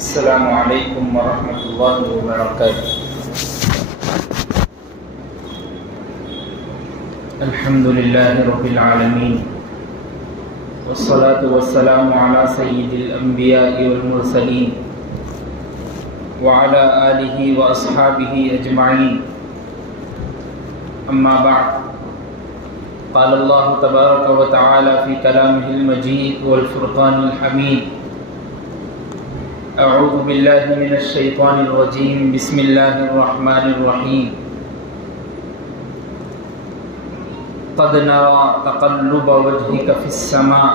السلام علیکم ورحمۃ اللہ وبرکاتہ۔ الحمد للہ رب العالمین والصلاة والسلام علی سید الانبیاء والمرسلین وعلی آلہ واصحابہ اجمعین، اما بعد، قال اللہ تبارک وتعالی فی کلامہ المجید والفرقان الحمید، اعوذ باللہ من الشیطان الرجیم، بسم اللہ الرحمن الرحیم، قد نرى تقلب وجهك في السماء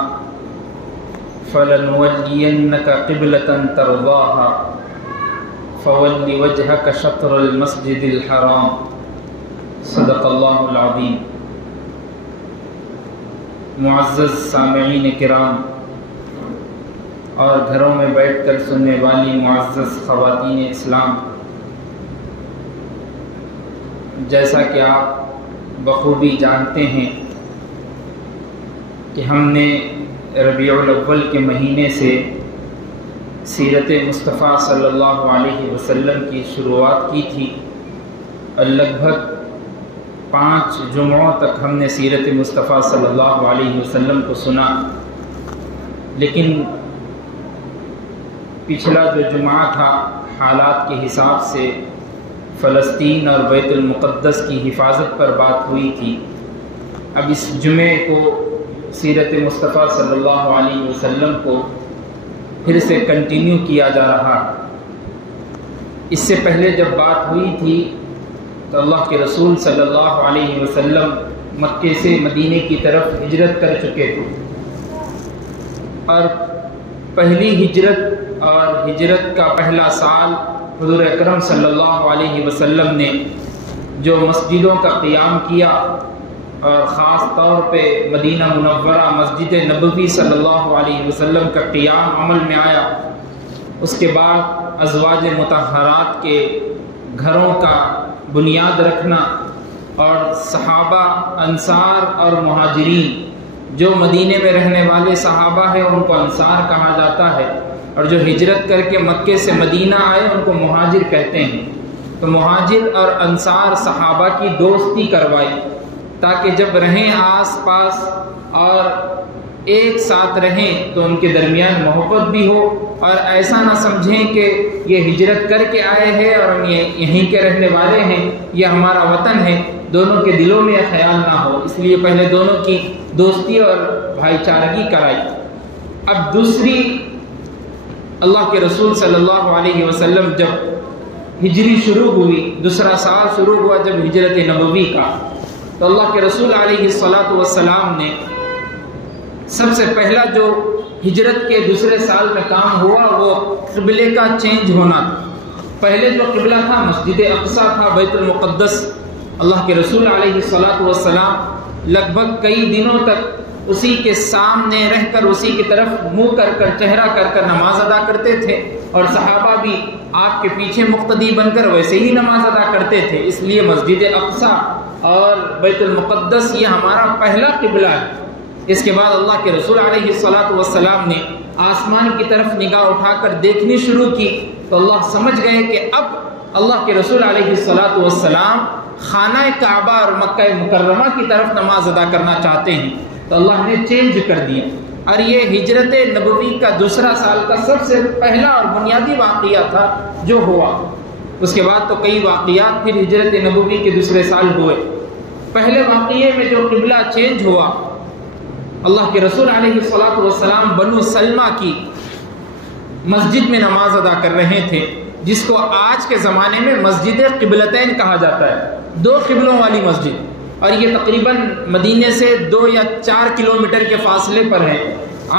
فلنولينك قبلة ترضاها فول وجهك شطر المسجد الحرام، صدق اللہ العظیم۔ معزز سامعین کرام اور گھروں میں بیٹھ کر سننے والی معزز خواتین اسلام، جیسا کہ آپ بخوبی جانتے ہیں کہ ہم نے ربیع الاول کے مہینے سے سیرت مصطفیٰ صلی اللہ علیہ وسلم کی شروعات کی تھی اور لگ بھگ 5 جمعوں تک ہم نے سیرت مصطفیٰ صلی اللہ علیہ وسلم کو سنا، لیکن پچھلا جو جمعہ تھا حالات کے حساب سے فلسطین اور بیت المقدس کی حفاظت پر بات ہوئی تھی۔ اب اس جمعے کو سیرت مصطفیٰ صلی اللہ علیہ وسلم کو پھر سے کنٹینیو کیا جا رہا۔ اس سے پہلے جب بات ہوئی تھی تو اللہ کے رسول صلی اللہ علیہ وسلم مکے سے مدینے کی طرف ہجرت کر چکے تھے، اور پہلی ہجرت اور ہجرت کا پہلا سال حضور اکرم صلی اللہ علیہ وسلم نے جو مسجدوں کا قیام کیا، اور خاص طور پہ مدینہ منورہ مسجد نبوی صلی اللہ علیہ وسلم کا قیام عمل میں آیا، اس کے بعد ازواج مطہرات کے گھروں کا بنیاد رکھنا، اور صحابہ انصار اور مہاجرین، جو مدینے میں رہنے والے صحابہ ہیں ان کو انصار کہا جاتا ہے، اور جو ہجرت کر کے مکے سے مدینہ آئے ان کو مہاجر کہتے ہیں۔ تو مہاجر اور انصار صحابہ کی دوستی کروائی تاکہ جب رہیں آس پاس اور ایک ساتھ رہیں تو ان کے درمیان محبت بھی ہو، اور ایسا نہ سمجھیں کہ یہ ہجرت کر کے آئے ہیں اور ہم یہیں کے رہنے والے ہیں، یہ ہمارا وطن ہے، دونوں کے دلوں میں یہ خیال نہ ہو۔ اس لیے پہلے دونوں کی دوستی اور بھائی چارگی کرائی۔ اب دوسری، اللہ کے رسول صلی اللہ علیہ وسلم جب ہجری شروع ہوئی، دوسرا سال شروع ہوا جب ہجرت نبوی کا، تو اللہ کے رسول علیہ الصلاۃ والسلام نے سب سے پہلا جو ہجرت کے دوسرے سال میں کام ہوا وہ قبلے کا چینج ہونا تھا۔ پہلے جو قبلہ تھا مسجد اقصی تھا، بیت المقدس، اللہ کے رسول علیہ الصلاۃ والسلام لگ بھگ کئی دنوں تک اسی کے سامنے رہ کر اسی کی طرف منہ کر کر چہرہ کر کر نماز ادا کرتے تھے، اور صحابہ بھی آپ کے پیچھے مقتدی بن کر ویسے ہی نماز ادا کرتے تھے۔ اس لیے مسجد اقصی اور بیت المقدس یہ ہمارا پہلا قبلہ ہے۔ اس کے بعد اللہ کے رسول علیہ الصلاۃ والسلام نے آسمان کی طرف نگاہ اٹھا کر دیکھنی شروع کی، تو اللہ سمجھ گئے کہ اب اللہ کے رسول علیہ الصلاۃ والسلام خانہ کعبہ اور مکہ مکرمہ کی طرف نماز ادا کرنا چاہتے ہیں، تو اللہ نے چینج کر دیا۔ اور یہ ہجرت نبوی کا دوسرا سال کا سب سے پہلا اور بنیادی واقعہ تھا جو ہوا۔ اس کے بعد تو کئی واقعات پھر ہجرت نبوی کے دوسرے سال ہوئے۔ پہلے واقعے میں جو قبلہ چینج ہوا، اللہ کے رسول علیہ الصلاۃ والسلام بنو سلمہ کی مسجد میں نماز ادا کر رہے تھے، جس کو آج کے زمانے میں مسجد قبلتین کہا جاتا ہے، 2 قبلوں والی مسجد، اور یہ تقریباً مدینے سے 2 یا 4 کلومیٹر کے فاصلے پر ہے۔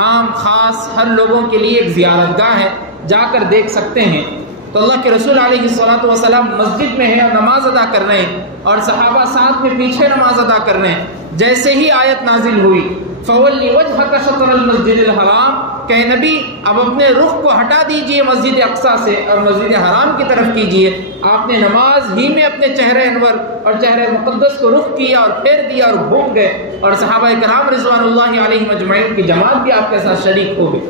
عام خاص ہر لوگوں کے لیے ایک زیارت گاہ ہے، جا کر دیکھ سکتے ہیں۔ تو اللہ کے رسول علیہ الصلاۃ والسلام مسجد میں ہیں اور نماز ادا کر رہے ہیں، اور صحابہ ساتھ میں پیچھے نماز ادا کر رہے ہیں۔ جیسے ہی آیت نازل ہوئی فَوَلِّ وَجْهَكَ شَطْرَ الْمَسْجِدِ الْحَرَامِ، کہ نبی اب اپنے رخ کو ہٹا دیجئے مسجد اقصی سے اور مسجد حرام کی طرف کیجئے۔ آپ نے نماز ہی میں اپنے چہرہ انور اور چہرہ مقدس کو رخ کیا اور پھیر دیا اور گھوم گئے، اور صحابہ کرام رضوان اللہ علیہم اجمعین کی جماعت بھی آپ کے ساتھ شریک ہو گئی۔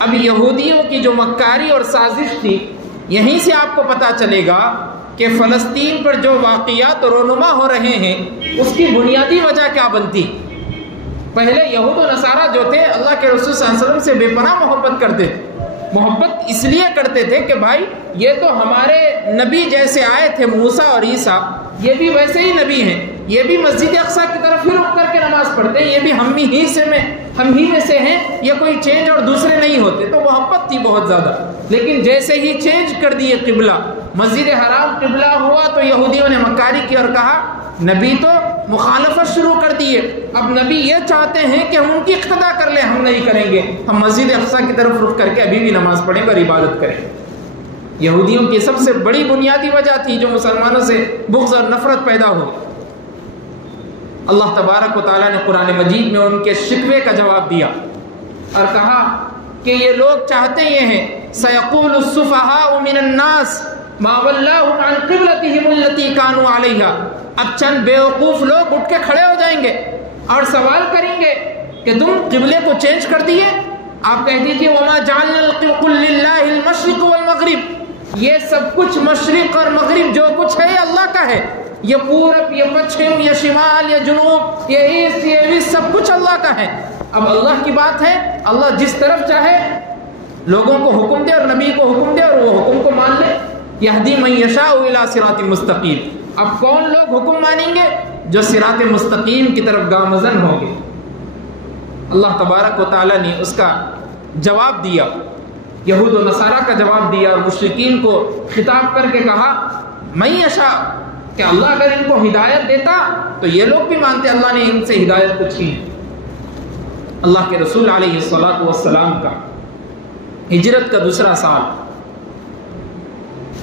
اب یہودیوں کی جو مکاری اور سازش تھی، یہیں سے آپ کو پتہ چلے گا کہ فلسطین پر جو واقعات رونما ہو رہے ہیں اس کی بنیادی وجہ کیا بنتی۔ پہلے یہود و نصارہ جو تھے اللہ کے رسول صلی اللہ علیہ وسلم سے بے پناہ محبت کرتے تھے۔ محبت اس لیے کرتے تھے کہ بھائی یہ تو ہمارے نبی جیسے آئے تھے موسیٰ اور عیسیٰ، یہ بھی ویسے ہی نبی ہیں، یہ بھی مسجد اقصیٰ کی طرف ہی رخ کر کے نماز پڑھتے ہیں، یہ بھی ہم ہی میں سے ہیں، یہ کوئی چینج اور دوسرے نہیں ہوتے۔ تو محبت تھی بہت زیادہ، لیکن جیسے ہی چینج کر دیے قبلہ، مسجد حرام قبلہ ہوا، تو یہودیوں نے مکاری کی اور کہا نبی تو مخالفت شروع کر دیے، اب نبی یہ چاہتے ہیں کہ ہم ان کی اقتدا کر لیں، ہم نہیں کریں گے، ہم مسجد اقصیٰ کی طرف رخ کر کے ابھی بھی نماز پڑھیں اور عبادت کریں۔ یہودیوں کی سب سے بڑی بنیادی وجہ تھی جو مسلمانوں سے بغض اور نفرت پیدا ہوئی۔ اللہ تبارک و تعالیٰ نے قرآن مجید میں ان کے شکوے کا جواب دیا اور کہا کہ یہ لوگ چاہتے یہ ہیں سَيَقُولُ السُّفَهَاءُ مِنَ النَّاسِ مَا وَلَّاهُمْ عَنْ قِبْلَتِهِمُ الَّتِي كَانُوا عَلَيْهَا۔ اب چند بیوقوف لوگ اٹھ کے کھڑے ہو جائیں گے اور سوال کریں گے کہ تم قبلے کو چینج کر دیے۔ آپ کہہ دیجئے وَمَا جَعَلْنَا قُلْ لِلَّهِ الْمَشْرِقُ وَالْمَغْرِبُ، یہ سب کچھ مشرق اور مغرب جو کچھ ہے یہ اللہ کا ہے، یہ پورب، یہ پچھم، یہ شمال، یہ جنوب، یہ ایسٹ، یہ ویسٹ، سب کچھ اللہ کا ہے۔ اب اللہ کی بات ہے، اللہ جس طرف چاہے لوگوں کو حکم دے اور نبی کو حکم دے اور وہ حکم کو مان لے۔ یہدی من یشاء الی صراط مستقیم۔ اب کون لوگ حکم مانیں گے؟ جو صراط مستقیم کی طرف گامزن ہوں گے۔ اللہ تبارک و تعالیٰ نے اس کا جواب دیا، یہود و نصارہ کا جواب دیا اور مشرکین کو خطاب کر کے کہا من یشاء، کہ اللہ اگر ان کو ہدایت دیتا تو یہ لوگ بھی مانتے اللہ نے ان سے ہدایت کو چھین۔ اللہ کے رسول علیہ الصلوۃ والسلام کا ہجرت کا دوسرا سال،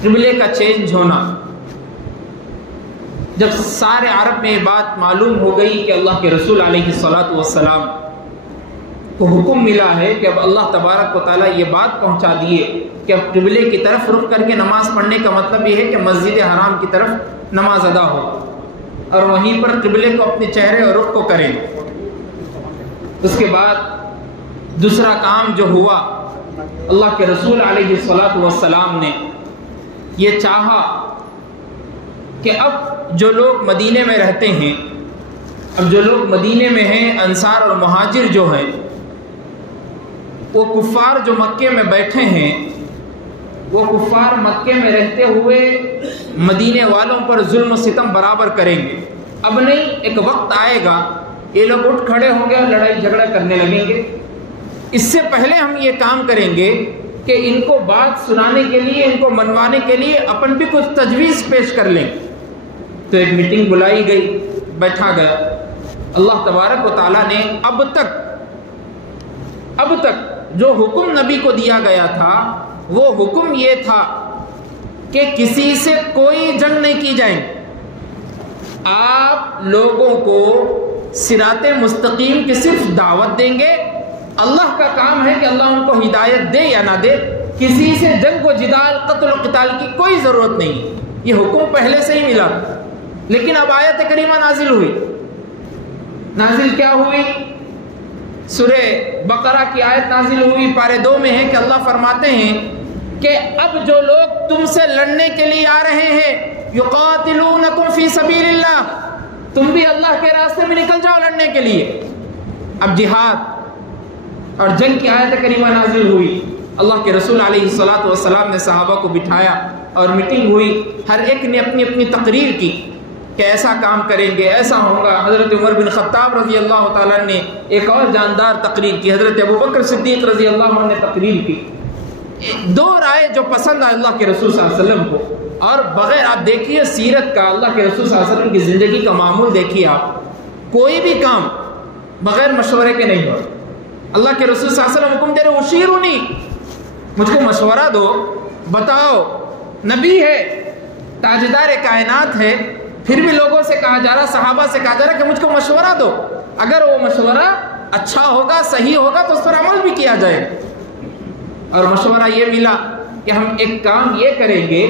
قبلے کا چینج ہونا، جب سارے عرب میں یہ بات معلوم ہو گئی کہ اللہ کے رسول علیہ الصلوۃ والسلام کو حکم ملا ہے کہ اب اللہ تبارک و تعالیٰ یہ بات پہنچا دیے کہ اب قبلے کی طرف رخ کر کے نماز پڑھنے کا مطلب یہ ہے کہ مسجد حرام کی طرف نماز ادا ہو اور وہیں پر قبلے کو اپنے چہرے اور رخ کو کریں۔ اس کے بعد دوسرا کام جو ہوا، اللہ کے رسول علیہ الصلوۃ والسلام نے یہ چاہا کہ اب جو لوگ مدینے میں رہتے ہیں، اب جو لوگ مدینے میں ہیں، انصار اور مہاجر جو ہیں، وہ کفار جو مکے میں بیٹھے ہیں، وہ کفار مکے میں رہتے ہوئے مدینے والوں پر ظلم و ستم برابر کریں گے۔ اب نہیں، ایک وقت آئے گا یہ لوگ اٹھ کھڑے ہوں گے اور لڑائی جھگڑا کرنے لگیں گے۔ اس سے پہلے ہم یہ کام کریں گے کہ ان کو بات سنانے کے لیے، ان کو منوانے کے لیے اپن بھی کچھ تجویز پیش کر لیں۔ تو ایک میٹنگ بلائی گئی، بیٹھا گیا۔ اللہ تبارک و تعالیٰ نے اب تک جو حکم نبی کو دیا گیا تھا وہ حکم یہ تھا کہ کسی سے کوئی جنگ نہیں کی جائے، آپ لوگوں کو صراط مستقیم کی صرف دعوت دیں گے، اللہ کا کام ہے کہ اللہ ان کو ہدایت دے یا نہ دے، کسی سے جنگ و جدال، قتل و قتال کی کوئی ضرورت نہیں۔ یہ حکم پہلے سے ہی ملا، لیکن اب آیت کریمہ نازل ہوئی۔ نازل کیا ہوئی؟ سورہ بقرہ کی آیت نازل ہوئی، پارے 2 میں ہے کہ اللہ فرماتے ہیں کہ اب جو لوگ تم سے لڑنے کے لیے آ رہے ہیں، یقاتلونکم فی سبیل اللہ، تم بھی اللہ کے راستے میں نکل جاؤ لڑنے کے لیے۔ اب جہاد اور جنگ کی آیت کریمہ نازل ہوئی۔ اللہ کے رسول علیہ الصلوۃ والسلام نے صحابہ کو بٹھایا اور میٹنگ ہوئی، ہر ایک نے اپنی اپنی تقریر کی کہ ایسا کام کریں گے، ایسا ہوگا۔ حضرت عمر بن خطاب رضی اللہ تعالیٰ نے ایک اور جاندار تقریر کی، حضرت ابوبکر صدیق رضی اللہ عنہ نے تقریر کی۔ 2 رائے جو پسند آئے اللہ کے رسول صلی اللہ علیہ وسلم کو، اور بغیر آپ دیکھیے سیرت کا، اللہ کے رسول صلی اللہ علیہ وسلم کی زندگی کا معمول دیکھیے آپ، کوئی بھی کام بغیر مشورے کے نہیں ہو۔ اللہ کے رسول صلی اللہ علیہ وسلم حکم دے رہے اشیرونی، مجھ کو مشورہ دو، بتاؤ، نبی ہے، تاجدار کائنات ہے، پھر بھی لوگوں سے کہا جا رہا، صحابہ سے کہا جا رہا کہ مجھ کو مشورہ دو، اگر وہ مشورہ اچھا ہوگا، صحیح ہوگا تو اس پر عمل بھی کیا جائے گا۔ اور مشورہ یہ ملا کہ ہم ایک کام یہ کریں گے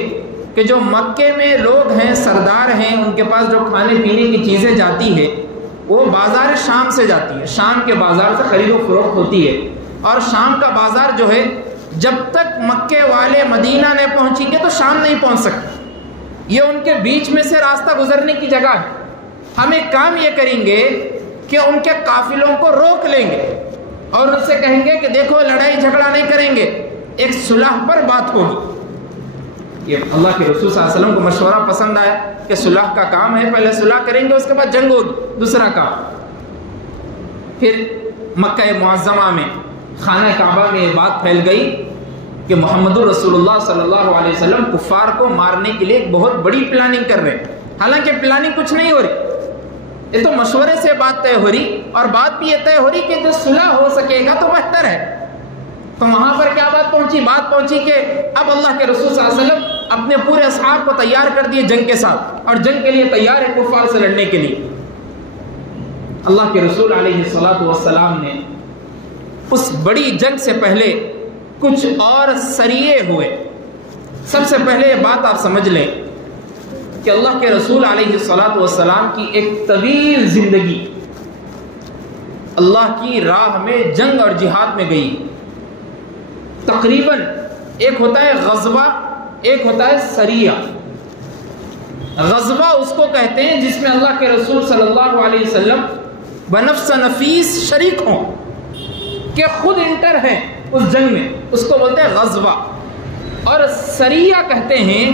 کہ جو مکے میں لوگ ہیں، سردار ہیں، ان کے پاس جو کھانے پینے کی چیزیں جاتی ہے وہ بازار شام سے جاتی ہے، شام کے بازار سے خرید و فروخت ہوتی ہے، اور شام کا بازار جو ہے جب تک مکے والے مدینہ نہیں پہنچیں گے تو شام نہیں پہنچ سکتے، یہ ان کے بیچ میں سے راستہ گزرنے کی جگہ ہے۔ ہم ایک کام یہ کریں گے کہ ان کے قافلوں کو روک لیں گے اور ان سے کہیں گے کہ دیکھو لڑائی جھگڑا نہیں کریں گے، ایک صلح پر بات ہوگی۔ یہ اللہ کے رسول صلی اللہ علیہ وسلم کو مشورہ پسند آیا کہ صلح کا کام ہے، پہلے صلح کریں گے اس کے بعد جنگ ہوگی، دوسرا کام۔ پھر مکہ معظمہ میں خانہ کعبہ میں یہ بات پھیل گئی کہ محمد رسول اللہ صلی اللہ علیہ وسلم کفار کو مارنے کے لیے ایک بہت بڑی پلاننگ کر رہے ہیں، حالانکہ پلاننگ کچھ نہیں ہو رہی، یہ تو مشورے سے بات طے ہو رہی، اور بات بھی یہ طے ہو رہی کہ جو صلح ہو سکے گا تو بہتر ہے۔ تو وہاں پر کیا بات پہنچی؟ بات پہنچی کہ اب اللہ کے رسول صلی اللہ علیہ وسلم اپنے پورے اصحاب کو تیار کر دیے جنگ کے ساتھ، اور جنگ کے لیے تیار ہے کفار سے لڑنے کے لیے۔ اللہ کے رسول علیہ الصلوۃ والسلام نے اس بڑی جنگ سے پہلے کچھ اور سریے ہوئے۔ سب سے پہلے یہ بات آپ سمجھ لیں کہ اللہ کے رسول علیہ الصلوۃ والسلام کی ایک طویل زندگی اللہ کی راہ میں جنگ اور جہاد میں گئی۔ تقریباً ایک ہوتا ہے غزوہ، ایک ہوتا ہے سریہ۔ غزوہ اس کو کہتے ہیں جس میں اللہ کے رسول صلی اللہ علیہ وسلم بنفس نفیس شریک ہوں، کہ خود انٹر ہیں اس جنگ میں، اس کو بولتے ہیں غزوہ۔ اور سریہ کہتے ہیں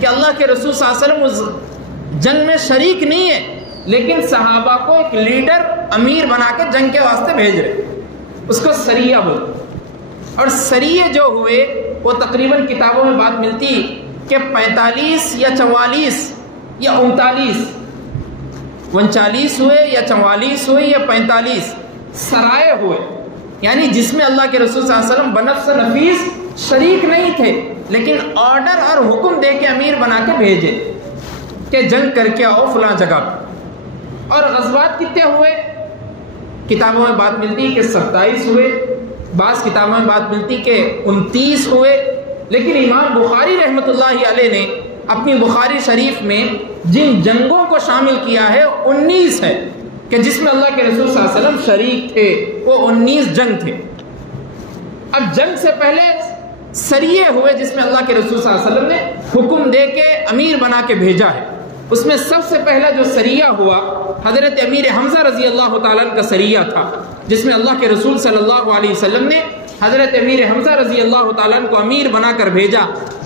کہ اللہ کے رسول صلی اللہ علیہ وسلم اس جنگ میں شریک نہیں ہے، لیکن صحابہ کو ایک لیڈر، امیر بنا کے جنگ کے واسطے بھیج رہے، اس کو سریہ بولتے۔ اور سریے جو ہوئے وہ تقریباً کتابوں میں بات ملتی کہ 45 یا 44 یا 39 ہوئے یا 44 ہوئے یا 45 سرائے ہوئے، یعنی جس میں اللہ کے رسول صلی اللہ علیہ وسلم بنفس نفیس شریک نہیں تھے، لیکن آرڈر اور حکم دے کے امیر بنا کے بھیجے کہ جنگ کر کے آؤ فلاں جگہ۔ اور غزوات کتنے ہوئے؟ کتابوں میں بات ملتی کہ 27 ہوئے، بعض کتابوں میں بات ملتی کہ 29 ہوئے، لیکن امام بخاری رحمۃ اللہ علیہ نے اپنی بخاری شریف میں جن جنگوں کو شامل کیا ہے 19 ہے، کہ جس میں اللہ کے رسول صلی اللہ علیہ وسلم شریک تھے، وہ 19 جنگ تھے۔ اب جنگ سے پہلے سریے ہوئے جس میں اللہ کے رسول صلی اللہ علیہ وسلم نے حکم دے کے امیر بنا کے بھیجا ہے۔ اس میں سب سے پہلا جو سریہ ہوا حضرت امیر حمزہ رضی اللہ تعالیٰ عنہ کا سریہ تھا، جس میں اللہ کے رسول صلی اللہ علیہ وسلم نے حضرت امیر حمزہ رضی اللہ تعالیٰ عنہ کو امیر بنا کر بھیجا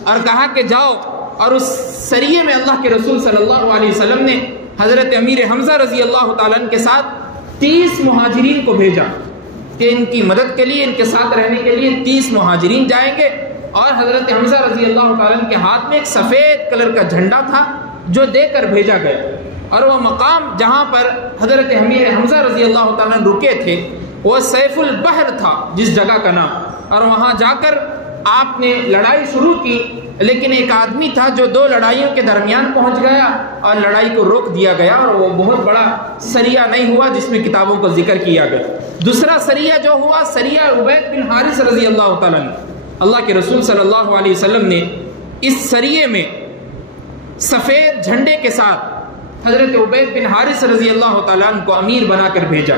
اور کہا کہ جاؤ۔ اور اس سریے میں اللہ کے رسول صلی اللہ علیہ وسلم نے حضرت امیر حمزہ رضی اللہ تعالیٰ عنہ کے ساتھ 30 مہاجرین کو بھیجا کہ ان کی مدد کے لیے، ان کے ساتھ رہنے کے لیے 30 مہاجرین جائیں گے۔ اور حضرت حمزہ رضی اللہ تعالیٰ عنہ کے ہاتھ میں ایک سفید کلر کا جھنڈا تھا جو دے کر بھیجا گیا، اور وہ مقام جہاں پر حضرت امیر حمزہ رضی اللہ تعالیٰ عنہ رکے تھے وہ سیف البحر تھا جس جگہ کا نام، اور وہاں جا کر آپ نے لڑائی شروع کی، لیکن ایک آدمی تھا جو 2 لڑائیوں کے درمیان پہنچ گیا اور لڑائی کو روک دیا گیا، اور وہ بہت بڑا سریہ نہیں ہوا جس میں کتابوں کو ذکر کیا گیا۔ دوسرا سریہ جو ہوا سریہ عبید بن حارث رضی اللہ تعالیٰ عنہ، اللہ کے رسول صلی اللہ علیہ وسلم نے اس سریے میں سفید جھنڈے کے ساتھ حضرت عبید بن حارث رضی اللہ تعالیٰ عنہ کو امیر بنا کر بھیجا،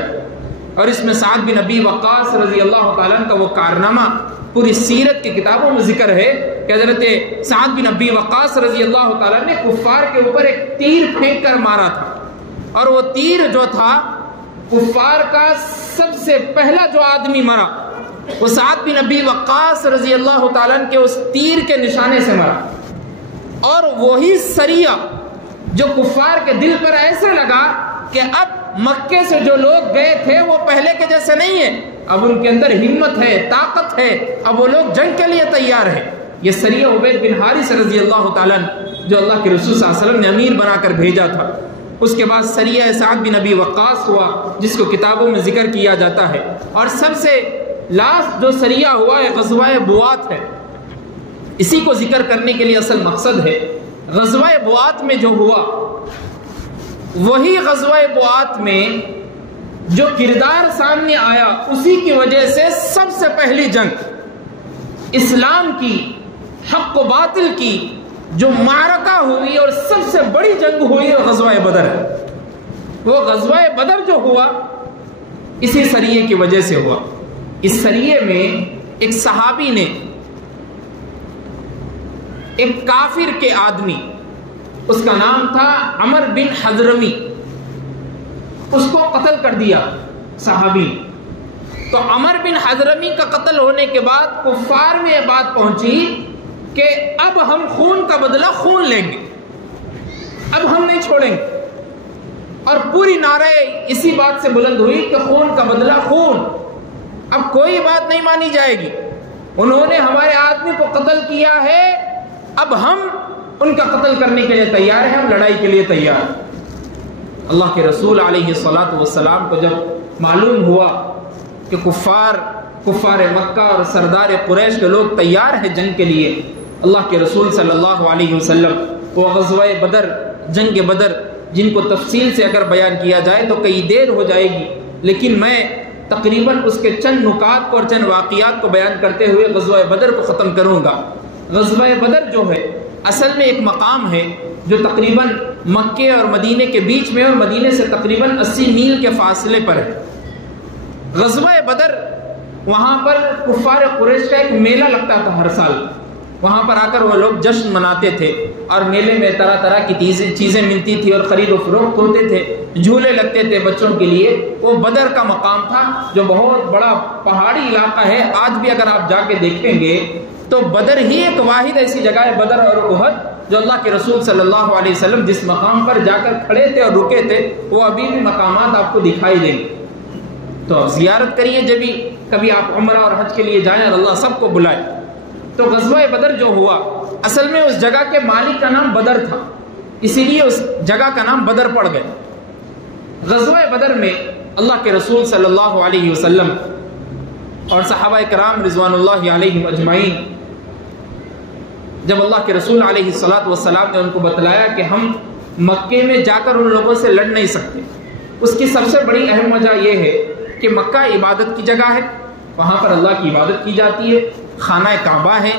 اور اس میں سعد بن ابی وقاص رضی اللہ تعالیٰ عنہ کا وہ کارنامہ پوری سیرت کی کتابوں میں ذکر ہے کہ حضرت سعد بن ابی وقاص رضی اللہ تعالیٰ نے کفار کے اوپر ایک تیر پھینک کر مارا تھا، اور وہ تیر جو تھا کفار کا سب سے پہلا جو آدمی مرا وہ سعد بن ابی وقاص رضی اللہ تعالیٰ کے اس تیر کے نشانے سے مرا۔ اور وہی سریہ جو کفار کے دل پر ایسا لگا کہ اب مکے سے جو لوگ گئے تھے وہ پہلے کے جیسے نہیں ہیں، اب ان کے اندر ہمت ہے، طاقت ہے، اب وہ لوگ جنگ کے لیے تیار ہیں۔ یہ سریہ عبید بن حارث رضی اللہ تعالیٰ جو اللہ کے رسول صلی اللہ علیہ وسلم نے امیر بنا کر بھیجا تھا۔ اس کے بعد سریہ سعد بن ابی وقاص ہوا جس کو کتابوں میں ذکر کیا جاتا ہے، اور سب سے لاسٹ جو سریہ ہوا ہے غزوہ بوات ہے۔ اسی کو ذکر کرنے کے لیے اصل مقصد ہے غزوہ بوات میں جو ہوا، وہی غزوہ بوات میں جو کردار سامنے آیا اسی کی وجہ سے سب سے پہلی جنگ اسلام کی، حق و باطل کی جو معرکہ ہوئی اور سب سے بڑی جنگ ہوئی غزوہ بدر ہے۔ وہ غزوہ بدر جو ہوا اسی سریے کی وجہ سے ہوا۔ اس سریے میں ایک صحابی نے ایک کافر کے آدمی، اس کا نام تھا عمر بن حضرمی، اس کو قتل کر دیا صحابی۔ تو عمر بن حضرمی کا قتل ہونے کے بعد کفار میں یہ بات پہنچی کہ اب ہم خون کا بدلہ خون لیں گے، اب ہم نہیں چھوڑیں گے، اور پوری نعرہ اسی بات سے بلند ہوئی کہ خون کا بدلہ خون، اب کوئی بات نہیں مانی جائے گی، انہوں نے ہمارے آدمی کو قتل کیا ہے، اب ہم ان کا قتل کرنے کے لیے تیار ہیں، ہم لڑائی کے لیے تیار ہیں۔ اللہ کے رسول علیہ الصلاۃ والسلام کو جب معلوم ہوا کہ کفار مکہ اور سردار قریش کے لوگ تیار ہیں جنگ کے لیے، اللہ کے رسول صلی اللہ علیہ وسلم وہ غزوہ بدر، جنگ بدر، جن کو تفصیل سے اگر بیان کیا جائے تو کئی دیر ہو جائے گی، لیکن میں تقریباً اس کے چند نکات کو اور چند واقعات کو بیان کرتے ہوئے غزوہ بدر کو ختم کروں گا۔ غزوہ بدر جو ہے اصل میں ایک مقام ہے جو تقریباً مکے اور مدینے کے بیچ میں، اور مدینے سے تقریباً 80 میل کے فاصلے پر ہے۔ غزوہ بدر، وہاں پر کفار قریش کا ایک میلہ لگتا تھا ہر سال، وہاں پر آ کر وہ لوگ جشن مناتے تھے، اور میلے میں طرح طرح کی چیزیں ملتی تھی اور خرید و فروخت ہوتے تھے، جھولے لگتے تھے بچوں کے لیے۔ وہ بدر کا مقام تھا جو بہت بڑا پہاڑی علاقہ ہے، آج بھی اگر آپ جا کے دیکھیں گے تو بدر ہی ایک واحد ایسی جگہ ہے، بدر اور احد، جو اللہ کے رسول صلی اللہ علیہ وسلم جس مقام پر جا کر کھڑے تھے اور رکے تھے، وہ ابھی بھی مقامات آپ کو دکھائی دیں گے۔ تو زیارت کریے جب بھی کبھی آپ عمرہ اور حج کے لیے جائیں، اور اللہ سب کو بلائے۔ تو غزوہ بدر جو ہوا، اصل میں اس جگہ کے مالک کا نام بدر تھا، اسی لیے اس جگہ کا نام بدر پڑ گیا۔ غزوہ بدر میں اللہ کے رسول صلی اللہ علیہ وسلم اور صحابہ کرام رضوان اللہ علیہم اجمعین، جب اللہ کے رسول علیہ الصلاۃ والسلام نے ان کو بتلایا کہ ہم مکے میں جا کر ان لوگوں سے لڑ نہیں سکتے، اس کی سب سے بڑی اہم وجہ یہ ہے کہ مکہ عبادت کی جگہ ہے، وہاں پر اللہ کی عبادت کی جاتی ہے، خانہ کعبہ ہے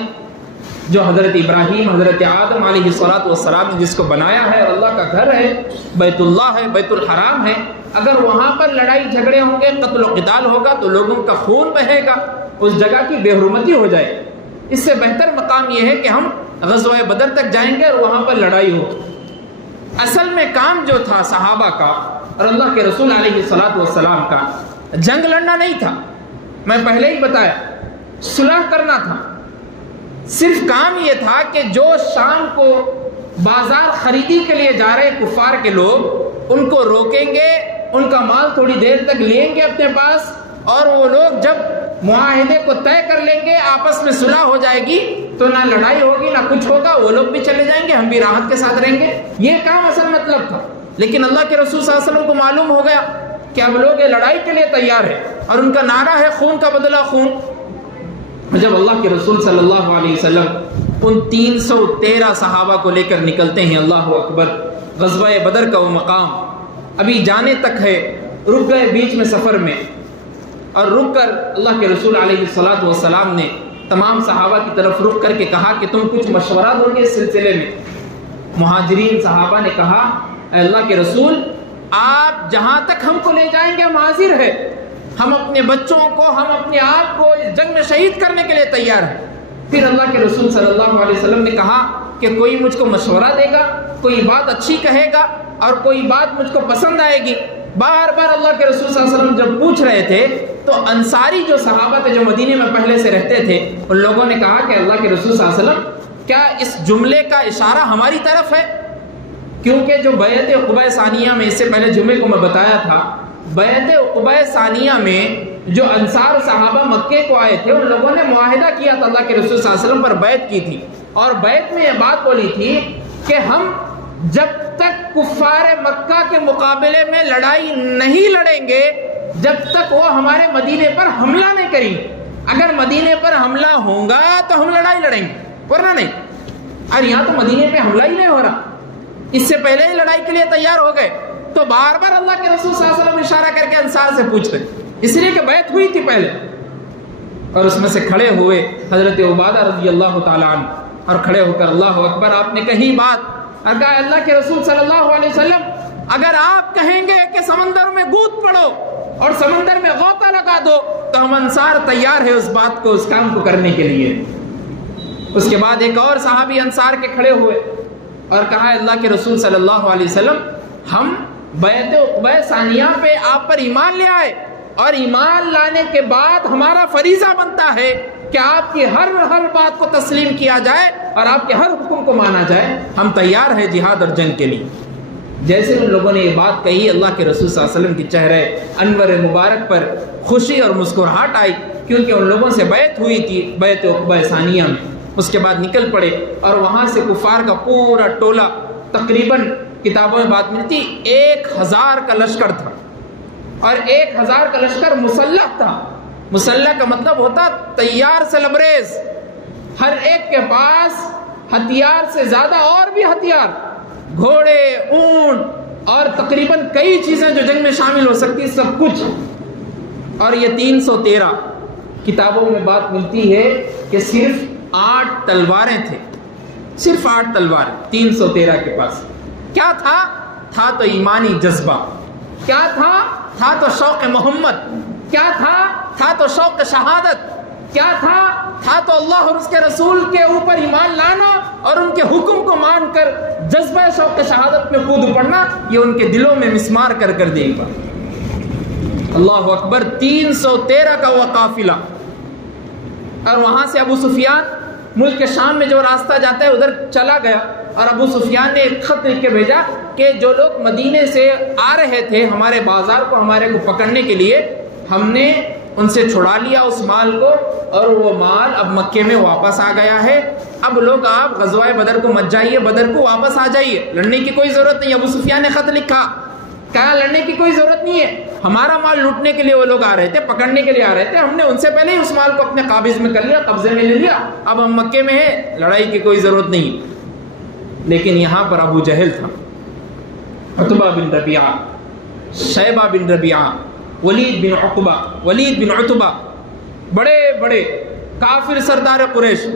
جو حضرت ابراہیم، حضرت آدم علیہ الصلاۃ والسلام نے جس کو بنایا ہے، اور اللہ کا گھر ہے، بیت اللہ ہے، بیت الحرام ہے۔ اگر وہاں پر لڑائی جھگڑے ہوں گے، قتل و قتال ہوگا تو لوگوں کا خون بہے گا، اس جگہ کی بے حرمتی ہو جائے۔ اس سے بہتر مقام یہ ہے کہ ہم غزوہ بدر تک جائیں گے اور وہاں پر لڑائی ہو۔ اصل میں کام جو تھا صحابہ کا اور اللہ کے رسول علیہ الصلاۃ والسلام کا، جنگ لڑنا نہیں تھا، میں پہلے ہی بتایا، صلح کرنا تھا۔ صرف کام یہ تھا کہ جو شام کو بازار خریدی کے لیے جا رہے کفار کے لوگ، ان کو روکیں گے، ان کا مال تھوڑی دیر تک لیں گے اپنے پاس، اور وہ لوگ جب معاہدے کو طے کر لیں گے، آپس میں صلح ہو جائے گی، تو نہ لڑائی ہوگی نہ کچھ ہوگا، وہ لوگ بھی چلے جائیں گے، ہم بھی راحت کے ساتھ رہیں گے۔ یہ کام اصل مطلب تھا، لیکن اللہ کے رسول صلی اللہ علیہ وسلم کو معلوم ہو گیا کہ اب لوگ لڑائی کے لیے تیار ہیں، اور ان کا نعرہ ہے خون کا بدلہ خون۔ جب اللہ کے رسول صلی اللہ علیہ وسلم ان 313 صحابہ کو لے کر نکلتے ہیں، اللہ اکبر، غزوہ بدر کا وہ مقام ابھی جانے تک ہے، رک گئے بیچ میں سفر میں، اور رک کر اللہ کے رسول علیہ الصلاۃ والسلام نے تمام صحابہ کی طرف رک کر کے کہا کہ تم کچھ مشورہ دو گے اس سلسلے میں۔ مہاجرین صحابہ نے کہا، اے اللہ کے رسول، آپ جہاں تک ہم کو لے جائیں گے ہم حاضر ہیں، ہم اپنے بچوں کو، ہم اپنے آپ کو اس جنگ میں شہید کرنے کے لیے تیار ہیں۔ پھر اللہ کے رسول صلی اللہ علیہ وسلم نے کہا کہ کوئی مجھ کو مشورہ دے گا، کوئی بات اچھی کہے گا، اور کوئی بات مجھ کو پسند آئے گی۔ بار بار اللہ کے رسول صلی اللہ علیہ وسلم جب پوچھ رہے تھے تو انصاری جو صحابہ تھے جو مدینے میں پہلے سے رہتے تھے، ان لوگوں نے کہا کہ اللہ کے رسول صلی اللہ علیہ وسلم، کیا اس جملے کا اشارہ ہماری طرف ہے؟ کیونکہ جو بیعت عقبہ ثانیہ میں، اس سے پہلے جمعے کو میں بتایا تھا، بیعت عقبہ ثانیہ میں جو انصار صحابہ مکے کو آئے تھے، ان لوگوں نے معاہدہ کیا تھا، اللہ کے رسول صلی اللہ علیہ وسلم پر بیعت کی تھی، اور بیعت میں یہ بات بولی تھی کہ ہم جب تک کفار مکہ کے مقابلے میں لڑائی نہیں لڑیں گے، جب تک وہ ہمارے مدینے پر حملہ نہیں کریں گے۔ اگر مدینے پر حملہ ہوگا تو ہم لڑائی لڑیں گے، ورنہ نہیں۔ اور یہاں تو مدینے پہ حملہ ہی نہیں ہو رہا، اس سے پہلے ہی لڑائی کے لیے تیار ہو گئے، تو بار بار اللہ کے رسول صلی اللہ علیہ وسلم اشارہ کر کے انصار سے پوچھتے، اس لیے کہ بیعت ہوئی تھی پہلے۔ اور اس میں سے کھڑے ہوئے حضرت عبادہ رضی اللہ تعالیٰ عنہ، اور کھڑے ہو کر اللہ اکبر، آپ نے کہی بات، اور کہا اللہ کے رسول صلی اللہ علیہ وسلم، اگر آپ کہیں گے کہ سمندر میں کود پڑو اور سمندر میں غوطہ لگا دو تو ہم انصار تیار ہے اس بات کو، اس کام کو کرنے کے لیے۔ اس کے بعد ایک اور صحابی انصار کے کھڑے ہوئے اور کہا اللہ کے رسول صلی اللہ علیہ وسلم ہم بیعت عقبہ ثانیہ پہ آپ پر ایمان لے آئے، اور ایمان لانے کے بعد ہمارا فریضہ بنتا ہے کہ آپ کی ہر بات کو تسلیم کیا جائے اور آپ کے ہر حکم کو مانا جائے، ہم تیار ہیں جہاد اور جنگ کے لیے۔ جیسے ان لوگوں نے یہ بات کہی، اللہ کے رسول صلی اللہ علیہ وسلم کی چہرے انور مبارک پر خوشی اور مسکراہٹ آئی، کیونکہ ان لوگوں سے بیعت ہوئی تھی بیعت عقبہ ثانیہ میں۔ اس کے بعد نکل پڑے اور وہاں سے کفار کا پورا ٹولہ، تقریباً کتابوں میں بات ملتی 1000 کا لشکر تھا، اور 1000 کا لشکر مسلح تھا۔ مسلح کا مطلب ہوتا تیار سے لبریز، ہر ایک کے پاس ہتھیار سے زیادہ اور بھی ہتھیار، گھوڑے، اونٹ اور تقریباً کئی چیزیں جو جنگ میں شامل ہو سکتی، سب کچھ۔ اور یہ 313 کتابوں میں بات ملتی ہے کہ صرف 8 تلواریں تھے، صرف 8 تلواریں 313 کے پاس۔ کیا تھا تو ایمانی جذبہ، کیا تھا تو شوق محمد، کیا تھا تو شوق شہادت، کیا تھا تو اللہ اور اس کے رسول کے اوپر ایمان لانا اور ان کے حکم کو مان کر جذبہ شوق شہادت میں کود پڑنا۔ یہ ان کے دلوں میں مسمار کر دے گا۔ اللہ اکبر، 313 کا وہ قافلہ، اور وہاں سے ابو سفیان ملک کے شام میں جو راستہ جاتا ہے ادھر چلا گیا، اور ابو سفیان نے ایک خط لکھ کے بھیجا کہ جو لوگ مدینے سے آ رہے تھے ہمارے بازار کو، ہمارے کو پکڑنے کے لیے، ہم نے ان سے چھڑا لیا اس مال کو، اور وہ مال اب مکے میں واپس آ گیا ہے۔ اب لوگ آپ غزوہ بدر کو مت جائیے، بدر کو واپس آ جائیے، لڑنے کی کوئی ضرورت نہیں۔ ابو سفیان نے خط لکھا، کہا لڑنے کی کوئی ضرورت نہیں ہے، ہمارا مال لوٹنے کے لیے وہ لوگ آ رہے تھے، پکڑنے کے لیے آ رہے تھے، ہم نے ان سے پہلے ہی اس مال کو اپنے قابض میں کر لیا، قبضے میں لے لیا، اب ہم مکے میں ہیں، لڑائی کی کوئی ضرورت نہیں۔ لیکن یہاں پر ابو جہل تھا، عتبہ بن ربیعہ، شیبہ بن ربیعہ، ولید بن عتبہ، بڑے بڑے کافر سردار قریش۔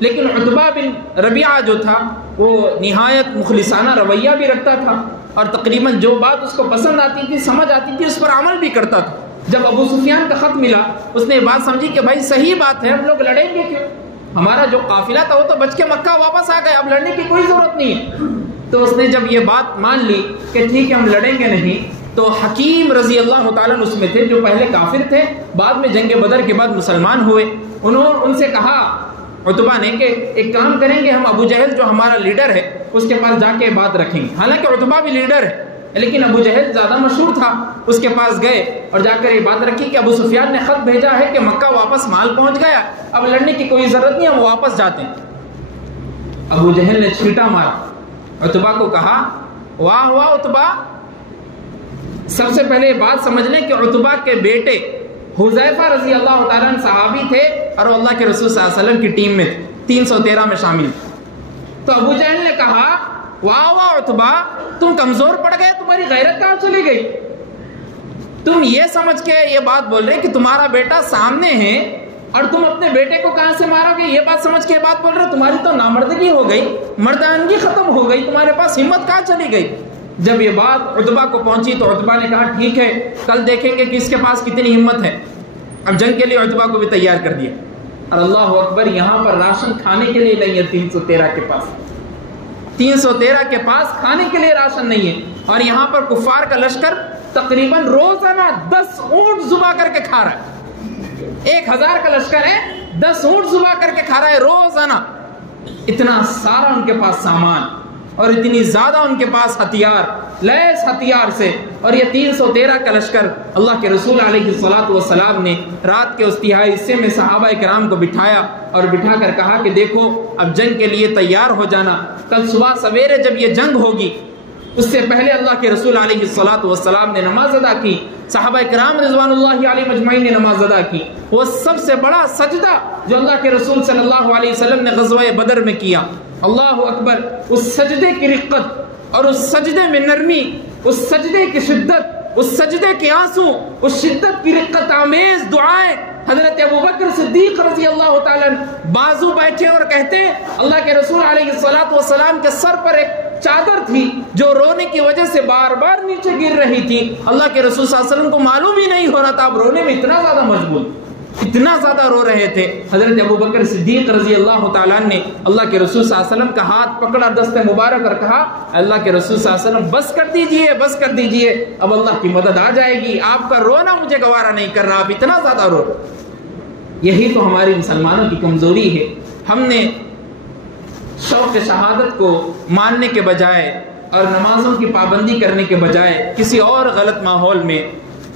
لیکن عتبہ بن ربیعہ جو تھا وہ نہایت مخلصانہ رویہ بھی رکھتا تھا، اور تقریباً جو بات اس کو پسند آتی تھی، سمجھ آتی تھی، اس پر عمل بھی کرتا تھا۔ جب ابو سفیان کا خط ملا، اس نے یہ بات سمجھی کہ بھائی صحیح بات ہے، ہم لوگ لڑیں گے کیوں؟ ہمارا جو قافلہ تھا وہ تو بچ کے مکہ واپس آ گئے، اب لڑنے کی کوئی ضرورت نہیں ہے۔ تو اس نے جب یہ بات مان لی کہ ٹھیک ہے ہم لڑیں گے نہیں، تو حکیم رضی اللہ تعالیٰ اس میں تھے جو پہلے کافر تھے، بعد میں جنگ بدر کے بعد مسلمان ہوئے۔ انہوں ان سے کہا عتبہ نے کہ ایک کام کریں گے، ہم ابو جہل جو ہمارا لیڈر ہے اس کے پاس جا کے بات رکھیں گے۔ حالانکہ عتبہ بھی لیڈر ہے، لیکن ابو جہل زیادہ مشہور تھا، اس کے پاس گئے اور جا کر یہ بات رکھی کہ ابو سفیان نے خط بھیجا ہے کہ مکہ واپس مال پہنچ گیا، اب لڑنے کی کوئی ضرورت نہیں، ہم واپس جاتے ہیں۔ ابو جہل نے چھیٹا مارا، عتبہ کو کہا واہ واہ عتبہ، سب سے پہلے یہ بات سمجھ لیں کہ عتبہ کے بیٹے حذیفہ رضی اللہ تعالیٰ عنہ صحابی تھے، اور وہ اللہ کے رسول صلی اللہ علیہ وسلم کی ٹیم میں تھے، 313 میں شامل تھے۔ تو ابو جہل نے کہا واہ واہ عتبہ، تم کمزور پڑ گئے، تمہاری غیرت کہاں چلی گئی؟ تم یہ سمجھ کے یہ بات بول رہے کہ تمہارا بیٹا سامنے ہے اور تم اپنے بیٹے کو کہاں سے مارو گے، یہ بات سمجھ کے یہ بات بول رہے، تمہاری تو نامردگی ہو گئی، مردانگی ختم ہو گئی، تمہارے پاس ہمت کہاں چلی گئی؟ جب یہ بات عتبہ کو پہنچی تو عتبہ نے کہا ٹھیک ہے، کل دیکھیں گے کہ اس کے پاس کتنی ہمت ہے۔ اب جنگ کے لیے عتبہ کو بھی تیار کر دیا، اور اللہ اکبر، یہاں پر راشن کھانے کے لیے نہیں ہے 313 کے پاس، 313 کے پاس کھانے کے لیے راشن نہیں ہے، اور یہاں پر کفار کا لشکر تقریباً روزانہ 10 اونٹ ذبح کر کے کھا رہا ہے۔ 1000 کا لشکر ہے، 10 اونٹ ذبح کر کے کھا رہا ہے روزانہ۔ اتنا سارا ان کے پاس سامان اور اتنی زیادہ ان کے پاس ہتھیار، لیس ہتھیار سے، اور یہ 313 کا لشکر اللہ کے رسول علیہ الصلوۃ والسلام نے رات کے اس تہائی حصے میں صحابہ کرام کو بٹھایا اور بٹھا کر کہا کہ دیکھو اب جنگ کے لیے تیار ہو جانا، کل صبح سویرے جب یہ جنگ ہوگی اس سے پہلے اللہ کے رسول علیہ الصلوۃ والسلام نے نماز ادا کی، صحابہ کرام رضوان اللہ علیہ مجمعین نے نماز ادا کی۔ وہ سب سے بڑا سجدہ جو اللہ کے رسول صلی اللہ علیہ وسلم نے غزوہ بدر میں کیا، اللہ اکبر، اس سجدے کی رقت اور اس سجدے میں نرمی، اس سجدے کی شدت، اس سجدے کے آنسو، اس شدت کی رقت آمیز دعائیں، حضرت ابوبکر صدیق رضی اللہ تعالیٰ بازو بیٹھے اور کہتے ہیں اللہ کے رسول علیہ الصلوۃ والسلام کے سر پر ایک چادر تھی جو رونے کی وجہ سے بار بار نیچے گر رہی تھی. اللہ کے رسول صلی اللہ علیہ وسلم کو معلوم ہی نہیں ہو رہا تھا اب رونے میں اتنا زیادہ مشغول، اتنا زیادہ رو رہے تھے. حضرت ابوبکر صدیق رضی اللہ تعالیٰ نے اللہ کے رسول صلی اللہ علیہ وسلم کا ہاتھ پکڑا دست مبارک اور کہا اللہ کے رسول صلی اللہ علیہ وسلم بس کر دیجئے، بس کر دیجئے، اب اللہ کی مدد آ جائے گی، آپ کا رونا مجھے گوارا نہیں کر رہا، آپ اتنا زیادہ رو. یہی تو ہماری مسلمانوں کی کمزوری ہے. ہم نے شوق شہادت کو ماننے کے بجائے اور نمازوں کی پابندی کرنے کے بجائے کسی اور غلط ماحول میں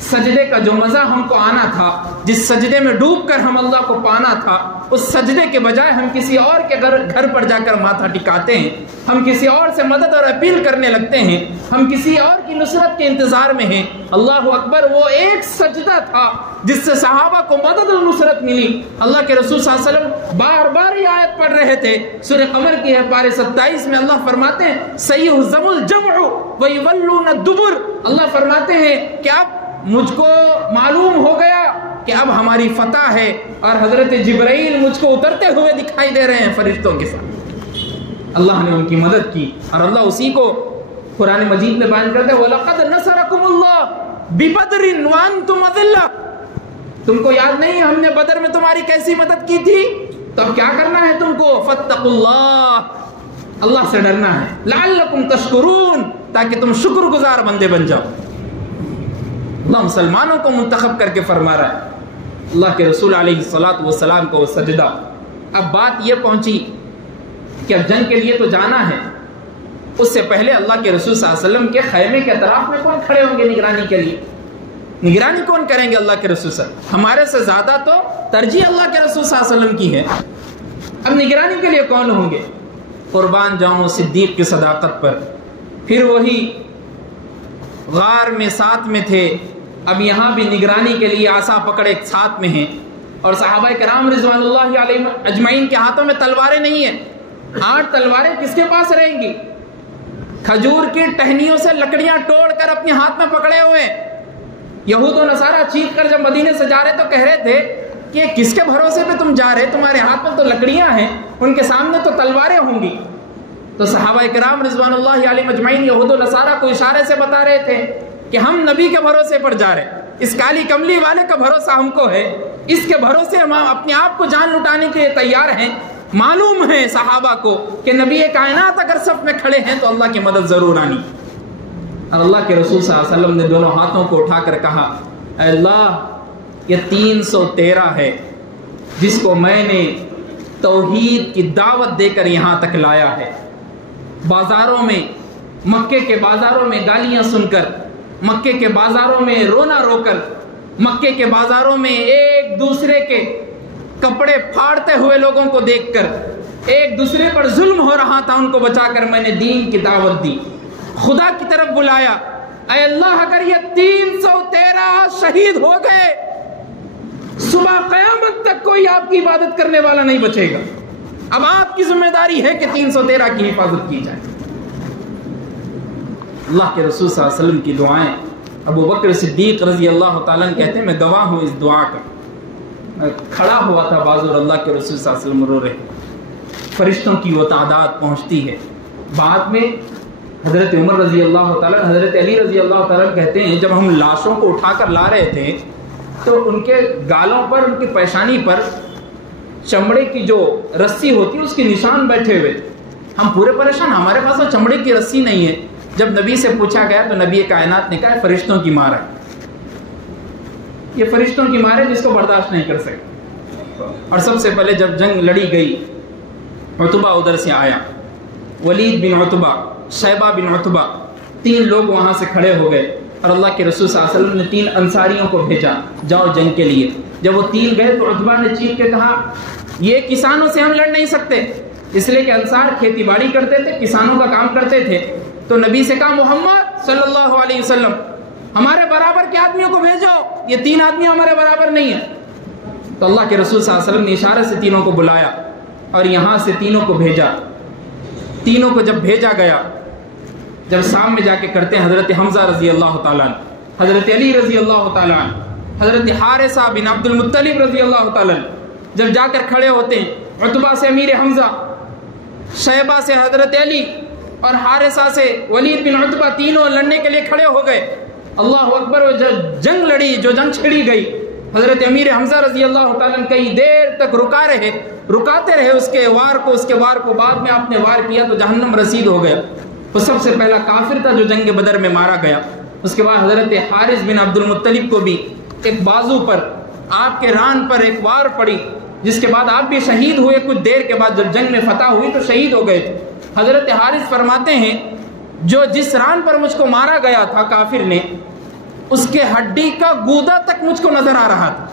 سجدے کا جو مزہ ہم کو آنا تھا، جس سجدے میں ڈوب کر ہم اللہ کو پانا تھا، اس سجدے کے بجائے ہم کسی اور کے گھر پر جا کر ماتھا ٹکاتے ہیں، ہم کسی اور سے مدد اور اپیل کرنے لگتے ہیں، ہم کسی اور کی نصرت کے انتظار میں ہیں. اللہ اکبر، وہ ایک سجدہ تھا جس سے صحابہ کو مدد اور نصرت ملی. اللہ کے رسول صلی اللہ علیہ وسلم بار بار یہ آیت پڑھ رہے تھے. سورہ قمر کی ہے پارے 27 میں اللہ فرماتے ہیں سیہزم الجمع ویولون الدبر. اللہ فرماتے ہیں کہ اب مجھ کو معلوم ہو گیا کہ اب ہماری فتح ہے، اور حضرت جبرائیل مجھ کو اترتے ہوئے دکھائی دے رہے ہیں فرشتوں کے ساتھ. اللہ نے ان کی مدد کی، اور اللہ اسی کو قرآن مجید میں بیان کرتے ہیں وَلَقَدْ نَصَرَكُمُ اللَّهُ بِبَدْرٍ وَأَنْتُمْ أَذِلَّةٌ. تم کو یاد نہیں ہم نے بدر میں تمہاری کیسی مدد کی تھی؟ تو اب کیا کرنا ہے تم کو؟ فَاتَّقُوا اللَّهَ، اللہ سے ڈرنا ہے. لَعَلَّكُمْ تَشْكُرُونَ، تاکہ تم شکر گزار بندے بن جاؤ. اللہ مسلمانوں کو منتخب کر کے فرما رہا ہے. اللہ کے رسول علیہ الصلوۃ والسلام کو وہ سجدہ. اب بات یہ پہنچی کہ اب جنگ کے لیے تو جانا ہے، اس سے پہلے اللہ کے رسول صلی اللہ علیہ وسلم کے خیمے کے اطراف میں کون کھڑے ہوں گے نگرانی کے لیے؟ نگرانی کون کریں گے؟ اللہ کے رسول صلی اللہ علیہ وسلم. ہمارے سے زیادہ تو ترجیح اللہ کے رسول صلی اللہ علیہ وسلم کی ہے. اب نگرانی کے لیے کون ہوں گے؟ قربان جاؤں صدیق کی صداقت پر. پھر وہی غار میں ساتھ میں تھے، اب یہاں بھی نگرانی کے لیے عصا پکڑے ساتھ میں ہیں، اور صحابہ کرام رضوان اللہ علیہم اجمعین کے ہاتھوں میں تلواریں نہیں ہیں. 8 تلواریں کس کے پاس رہیں گی؟ کھجور کی ٹہنیوں سے لکڑیاں توڑ کر اپنے ہاتھ میں پکڑے ہوئے. یہود و نصارہ چیخ کر جب مدینے سے جا رہے تو کہہ رہے تھے کہ کس کے بھروسے پہ تم جا رہے، تمہارے ہاتھ میں تو لکڑیاں ہیں، ان کے سامنے تو تلواریں ہوں گی. تو صحابہ کرام رضوان اللہ علیہم اجمعین یہود و نصارہ کو اشارے سے بتا رہے تھے کہ ہم نبی کے بھروسے پر جا رہے، اس کالی کملی والے کا بھروسہ ہم کو ہے، اس کے بھروسے ہم اپنے آپ کو جان لٹانے کے لیے تیار ہیں. معلوم ہے صحابہ کو کہ نبی کائنات اگر صف میں کھڑے ہیں تو اللہ کی مدد ضرور آنی. اور اللہ کے رسول صلی اللہ علیہ وسلم نے دونوں ہاتھوں کو اٹھا کر کہا اے اللہ، یہ 313 ہے جس کو میں نے توحید کی دعوت دے کر یہاں تک لایا ہے. بازاروں میں، مکے کے بازاروں میں گالیاں سن کر، مکے کے بازاروں میں رونا رو کر، مکے کے بازاروں میں ایک دوسرے کے کپڑے پھاڑتے ہوئے لوگوں کو دیکھ کر، ایک دوسرے پر ظلم ہو رہا تھا، ان کو بچا کر میں نے دین کی دعوت دی، خدا کی طرف بلایا. اے اللہ، اگر یہ 313 شہید ہو گئے، صبح قیامت تک کوئی آپ کی عبادت کرنے والا نہیں بچے گا. اب آپ کی ذمہ داری ہے کہ 313 کی حفاظت کی جائے. اللہ کے رسول صلی اللہ علیہ وسلم کی دعائیں. ابو بکر صدیق رضی اللہ تعالیٰ عنہ کہتے ہیں میں گواہ ہوں اس دعا کا. میں کھڑا ہوا تھا بازو، اللہ کے رسول صلی اللہ علیہ وسلم رو رہے، فرشتوں کی وہ تعداد پہنچتی ہے. بعد میں حضرت عمر رضی اللہ تعالیٰ، حضرت علی رضی اللہ تعالیٰ کہتے ہیں جب ہم لاشوں کو اٹھا کر لا رہے تھے تو ان کے گالوں پر، ان کی پیشانی پر چمڑے کی جو رسی ہوتی ہے اس کی نشان بیٹھے ہوئے. ہم پورے پریشان، ہمارے پاس تو چمڑے کی رسی نہیں ہے. جب نبی سے پوچھا گیا تو نبی کائنات نے کہا فرشتوں کی مار ہے، یہ فرشتوں کی مار ہے جس کو برداشت نہیں کر سکے. اور سب سے پہلے جب جنگ لڑی گئی، عتبہ ادھر سے آیا، ولید بن عتبہ، شیبہ بن عتبہ، 3 لوگ وہاں سے کھڑے ہو گئے. اور اللہ کے رسول صلی اللہ علیہ وسلم نے 3 انصاریوں کو بھیجا، جاؤ جنگ کے لیے. جب وہ 3 گئے تو عتبہ نے چیخ کے کہا یہ کسانوں سے ہم لڑ نہیں سکتے، اس لیے کہ انصار کھیتی باڑی کرتے تھے، کسانوں کا کام کرتے تھے. تو نبی سے کہا محمد صلی اللہ علیہ وسلم ہمارے برابر کے آدمیوں کو بھیجو، یہ 3 آدمی ہمارے برابر نہیں ہیں. تو اللہ کے رسول صلی اللہ علیہ وسلم نے اشارے سے تینوں کو بلایا اور یہاں سے تینوں کو بھیجا. تینوں کو جب بھیجا گیا، جب شام میں جا کے کرتے ہیں حضرت حمزہ رضی اللہ تعالیٰ عنہ، حضرت علی رضی اللہ تعالیٰ عنہ، حضرت حارثہ بن عبد المطلب رضی اللہ تعالیٰ عنہ، جب جا کر کھڑے ہوتے ہیں، عتبہ سے امیر حمزہ، شیبہ سے حضرت علی، اور حارثہ سے ولید بن عتبہ تینوں لڑنے کے لیے کھڑے ہو گئے. اللہ اکبر. وہ جنگ لڑی, جو جنگ چھڑی گئی, حضرت امیر حمزہ رضی اللہ تعالیٰ عنہ کئی دیر تک رکاتے رہے اس کے وار کو. بعد میں آپ نے وار کیا تو جہنم رسید ہو گیا. وہ سب سے پہلا کافر تھا جو جنگ بدر میں مارا گیا. اس کے بعد حضرت حارث بن عبد المطلب کو بھی ایک بازو پر, آپ کے ران پر ایک وار پڑی, جس کے بعد آپ بھی شہید ہوئے. کچھ دیر کے بعد جب جنگ میں فتح ہوئی تو شہید ہو گئے تھے. حضرت حارث فرماتے ہیں جس ران پر مجھ کو مارا گیا تھا کافر نے, اس کے ہڈی کا گودا تک مجھ کو نظر آ رہا تھا.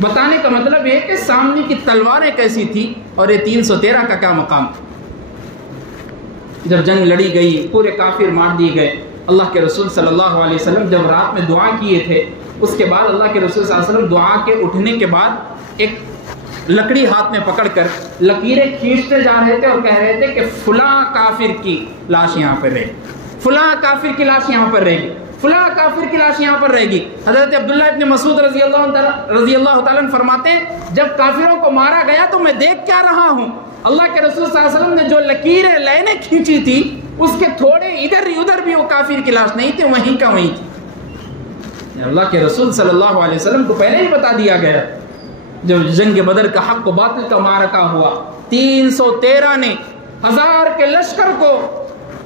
بتانے کا مطلب یہ کہ سامنے کی تلواریں کیسی تھی اور یہ 313 کا کیا مقام. جب جنگ لڑی گئی, پورے کافر مار دیے گئے. اللہ کے رسول صلی اللہ علیہ وسلم جب رات میں دعا کیے تھے, اس کے بعد اللہ کے رسول صلی اللہ علیہ وسلم دعا کے اٹھنے کے بعد ایک لکڑی ہاتھ میں پکڑ کر لکیریں کھینچتے جا رہے تھے اور کہہ رہے تھے کہ فلاں کافر کی لاش یہاں پر رہے گی, فلاں کافر کی لاش یہاں پر رہے گی, فلاں کافر کی لاش یہاں پر رہے گی. حضرت عبداللہ ابن مسعود رضی اللہ تعالیٰ عنہ فرماتے ہیں جب کافروں کو مارا گیا تو میں دیکھ کیا رہا ہوں, اللہ کے رسول صلی اللہ علیہ وسلم نے جو لکیریں لائنیں کھینچی تھی اس کے تھوڑے ادھر بھی وہ کافر کی لاش نہیں تھی, وہیں کا وہیں تھی. اللہ کے رسول صلی اللہ علیہ وسلم کو پہلے ہی بتا دیا گیا. جو جنگ بدر کا حق و باطل کا معرکہ ہوا, 313 نے 1000 کے لشکر کو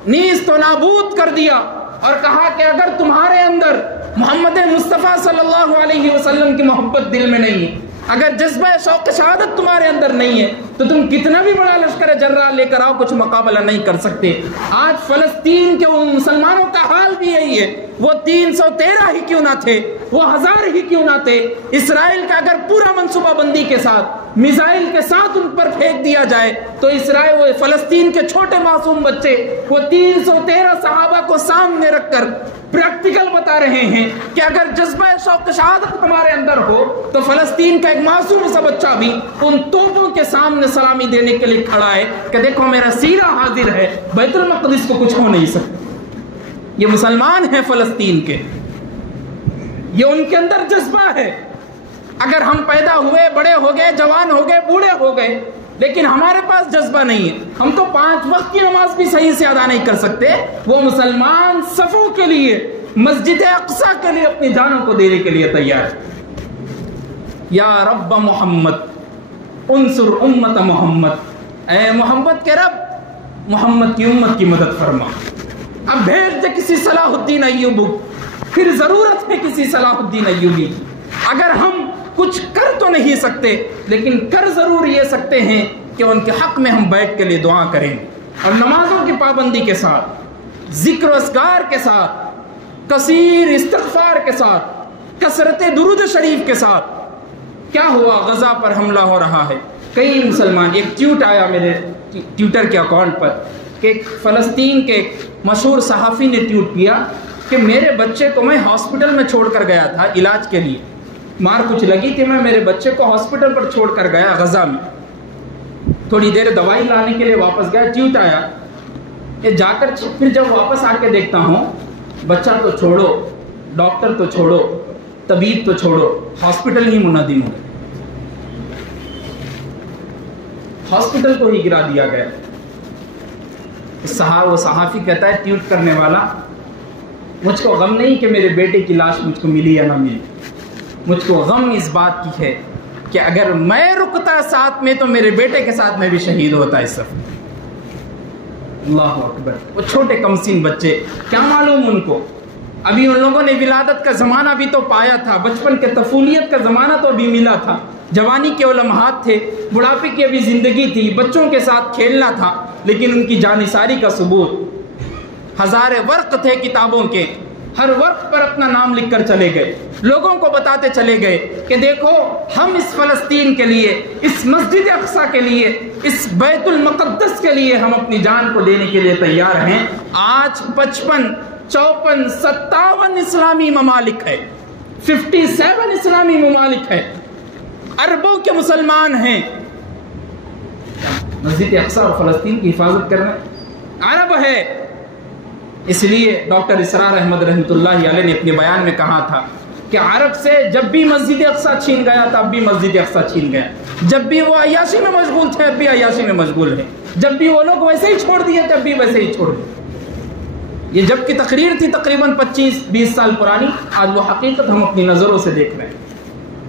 نیست و نابود کر دیا اور کہا کہ اگر تمہارے اندر محمد مصطفیٰ صلی اللہ علیہ وسلم کی محبت دل میں نہیں ہے, اگر جذبہ شوق شہادت تمہارے اندر نہیں ہے, تو تم کتنا بھی بڑا لشکر جرار لے کر آؤ, کچھ مقابلہ نہیں کر سکتے. آج فلسطین کے ان مسلمانوں کا حال بھی یہی ہے. وہ 313 ہی کیوں نہ تھے, وہ 1000 ہی کیوں نہ تھے, اسرائیل کا اگر پورا منصوبہ بندی کے ساتھ میزائل کے ساتھ ان پر پھینک دیا جائے تو اسرائیل, وہ فلسطین کے چھوٹے معصوم بچے, وہ 313 صحابہ کو سامنے رکھ کر پریکٹیکل بتا رہے ہیں کہ اگر جذبہ شوق شہادت ہمارے اندر ہو تو فلسطین کا ایک معصوم سا بچہ بھی ان توپوں کے سامنے سلامی دینے کے لیے کھڑا ہے کہ دیکھو میرا سیرہ حاضر ہے, بیت المقدس کو کچھ ہو نہیں سکتا. یہ مسلمان ہیں فلسطین کے, یہ ان کے اندر جذبہ ہے. اگر ہم پیدا ہوئے, بڑے ہو گئے, جوان ہو گئے, بوڑھے ہو گئے, لیکن ہمارے پاس جذبہ نہیں ہے, ہم تو 5 وقت کی نماز بھی صحیح سے ادا نہیں کر سکتے. وہ مسلمان صفوں کے لیے, مسجد اقصی کے لیے اپنی جانوں کو دینے کے لیے تیار ہے. یا رب محمد انصر امت محمد, اے محمد کے رب, محمد کی امت کی مدد فرما. اب بھیج دے کسی صلاح الدین ایوب, پھر ضرورت ہے کسی صلاح الدین ایوبی کی. اگر ہم کچھ کر تو نہیں سکتے, لیکن کر ضرور یہ سکتے ہیں کہ ان کے حق میں ہم بیٹھ کے لیے دعا کریں, اور نمازوں کی پابندی کے ساتھ, ذکر و اذکار کے ساتھ, کثیر استغفار کے ساتھ, کثرت درود شریف کے ساتھ. کیا ہوا, غزہ پر حملہ ہو رہا ہے, کئی مسلمان, ایک ٹویٹ آیا میرے ٹویٹر کے اکاؤنٹ پر کہ فلسطین کے ایک مشہور صحافی نے ٹویٹ کیا کہ میرے بچے کو میں ہاسپٹل میں چھوڑ کر گیا تھا علاج کے لیے, مار کچھ لگی تھی, میں میرے بچے کو ہاسپٹل پر چھوڑ کر گیا غزہ میں, تھوڑی دیر دوائی لانے کے لیے واپس گیا. ٹویٹ آیا کہ جا کر پھر جب واپس آ کے دیکھتا ہوں, بچہ تو چھوڑو, ڈاکٹر تو چھوڑو, طبیب تو چھوڑو, ہاسپٹل ہی منہدم ہو گئے, ہاسپٹل کو ہی گرا دیا گیا. وہ صحافی کہتا ہے, ٹویٹ کرنے والا, مجھ کو غم نہیں کہ میرے بیٹے کی لاش مجھ کو ملی یا نہ ملی, مجھ کو غم اس بات کی ہے کہ اگر میں رکتا ساتھ میں تو میرے بیٹے کے ساتھ میں بھی شہید ہوتا اس سفر. اللہ اکبر. وہ چھوٹے کمسین بچے, کیا معلوم ان کو, ابھی ان لوگوں نے ولادت کا زمانہ بھی تو پایا تھا, بچپن کے طفولیت کا زمانہ تو بھی ملا تھا, جوانی کے وہ لمحات تھے, بڑھاپے کی ابھی زندگی تھی, بچوں کے ساتھ کھیلنا تھا, لیکن ان کی جانثاری کا ثبوت 1000 ورق تھے کتابوں کے, ہر ورق پر اپنا نام لکھ کر چلے گئے, لوگوں کو بتاتے چلے گئے کہ دیکھو ہم اس فلسطین کے لیے, اس مسجد اقصی کے لیے, اس بیت المقدس کے لیے ہم اپنی جان کو دینے کے لیے تیار ہیں. آج 55, 54, 57 اسلامی ممالک ہے, 57 اسلامی ممالک ہے, اربوں کے مسلمان ہیں. مسجد اقصی اور فلسطین کی حفاظت کرنا عرب ہے. اس لیے ڈاکٹر اسرار احمد رحمۃ اللہ علیہ نے اپنے بیان میں کہا تھا کہ عرب سے جب بھی مسجد اقصی چھین گیا تب بھی مسجد اقصی چھین گیا, جب بھی وہ عیاشی میں مشغول تھے اب بھی عیاشی میں مشغول ہیں. جب بھی وہ لوگ ویسے ہی چھوڑ دیے، جب بھی ویسے ہی چھوڑ دیے۔ یہ جب کی تقریر تھی تقریباً 25-20 سال پرانی، آج وہ حقیقت ہم اپنی نظروں سے دیکھ رہے ہیں۔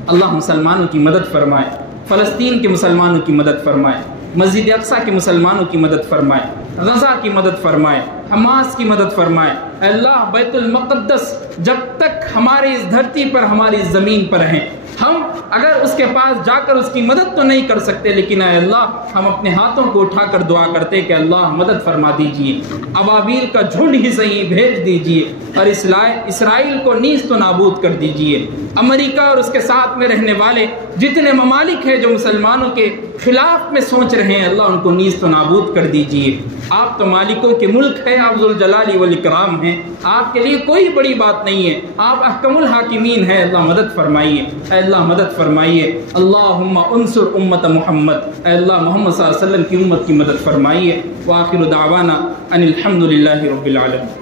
اللہ مسلمانوں کی مدد فرمائے، فلسطین کے مسلمانوں کی مدد فرمائے، مسجد اقصیٰ کے مسلمانوں کی مدد فرمائے، غزہ کی مدد فرمائے، حماس کی مدد فرمائے۔ اے اللہ بیت المقدس جب تک ہماری اس دھرتی پر، ہماری اس زمین پر ہیں، ہم اگر اس کے پاس جا کر اس کی مدد تو نہیں کر سکتے، لیکن اے اللہ ہم اپنے ہاتھوں کو اٹھا کر دعا کرتے کہ اللہ مدد فرما دیجئے، ابابیل کا جھنڈ ہی صحیح بھیج دیجئے اور اسرائیل کو نیست و نابود کر دیجئے۔ امریکہ اور اس کے ساتھ میں رہنے والے جتنے ممالک ہیں جو مسلمانوں کے خلاف میں سوچ رہے ہیں، اللہ ان کو نیست و نابود کر دیجئے۔ آپ تو مالکوں کے ملک ہے، آپ ذوالجلال والاکرام ہیں، آپ کے لیے کوئی بڑی بات نہیں ہے، آپ احکم الحاکمین ہیں۔ اللہ مدد فرمائیے، اے اللہ مدد فرمائیے۔ اللہم انصر امت محمد، اے اللہ محمد صلی اللہ علیہ وسلم کی امت کی مدد فرمائیے۔ وآخر دعوانا ان الحمد للہ رب العالمین۔